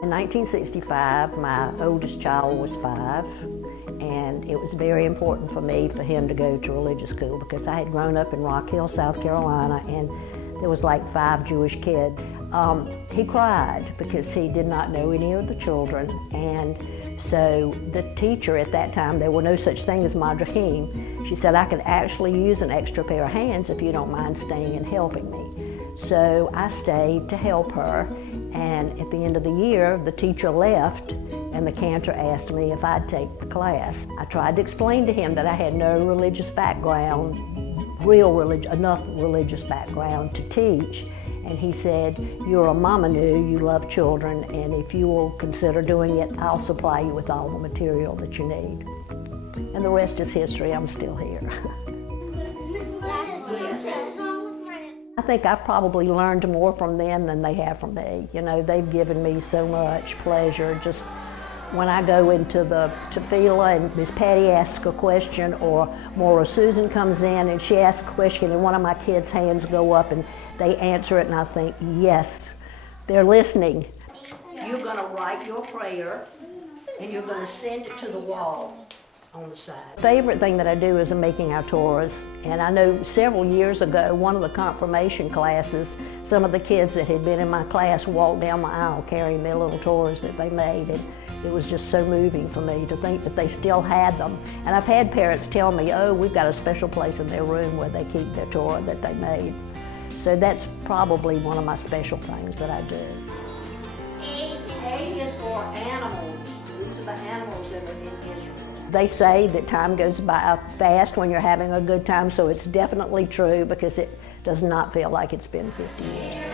In 1965, my oldest child was 5, and it was very important for me for him to go to religious school because I had grown up in Rock Hill, South Carolina, and there was like 5 Jewish kids. He cried because he did not know any of the children, and so the teacher at that time, there were no such thing as madrachim. She said, I could actually use an extra pair of hands if you don't mind staying and helping me. So I stayed to help her, and at the end of the year, the teacher left, and the cantor asked me if I'd take the class. I tried to explain to him that I had no religious background, enough religious background to teach, and he said, you're a mamanu, you love children, and if you will consider doing it, I'll supply you with all the material that you need. And the rest is history, I'm still here. I think I've probably learned more from them than they have from me. You know, they've given me so much pleasure. Just when I go into the tefillah and Miss Patty asks a question, or Maura Susan comes in and she asks a question and one of my kids' hands go up and they answer it, and I think, yes, they're listening. You're going to write your prayer and you're going to send it to the wall on the side. Favorite thing that I do is making our Torahs, and I know several years ago, one of the confirmation classes, some of the kids that had been in my class walked down my aisle carrying their little Torahs that they made, and it was just so moving for me to think that they still had them. And I've had parents tell me, oh, we've got a special place in their room where they keep their Torah that they made. So that's probably one of my special things that I do. A is for animals. These are the animals that are in Israel. They say that time goes by fast when you're having a good time, so it's definitely true because it does not feel like it's been 50 years.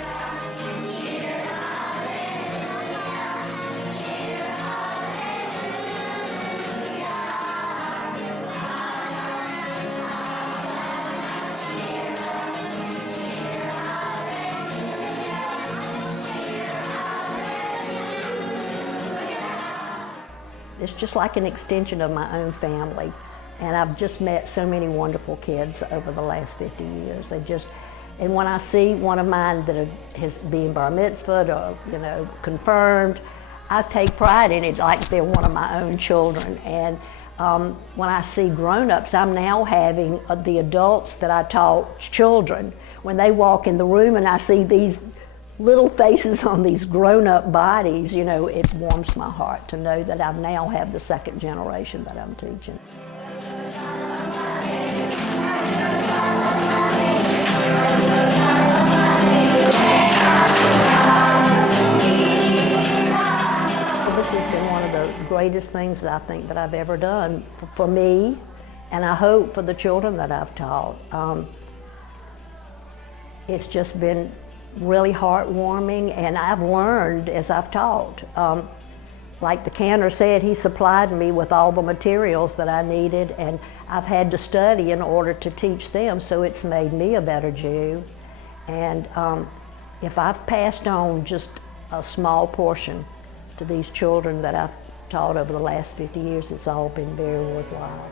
It's just like an extension of my own family, and I've just met so many wonderful kids over the last 50 years. And when I see one of mine that has been bar mitzvahed or, you know, confirmed, I take pride in it like they're one of my own children. And when I see grown-ups, I'm now having the adults that I taught children. When they walk in the room and I see these little faces on these grown-up bodies, you know, it warms my heart to know that I now have the second generation that I'm teaching. Well, this has been one of the greatest things that I think that I've ever done for me, and I hope for the children that I've taught. It's just been really heartwarming, and I've learned as I've taught. Like the cantor said, he supplied me with all the materials that I needed, and I've had to study in order to teach them, so it's made me a better Jew. And if I've passed on just a small portion to these children that I've taught over the last 50 years, it's all been very worthwhile.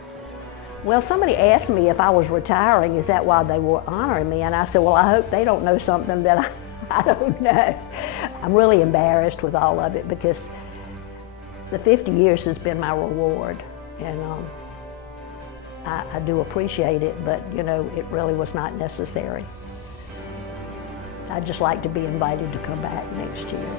Well, somebody asked me if I was retiring, is that why they were honoring me? And I said, well, I hope they don't know something that I don't know. I'm really embarrassed with all of it because the 50 years has been my reward. And I do appreciate it, but you know, it really was not necessary. I'd just like to be invited to come back next year.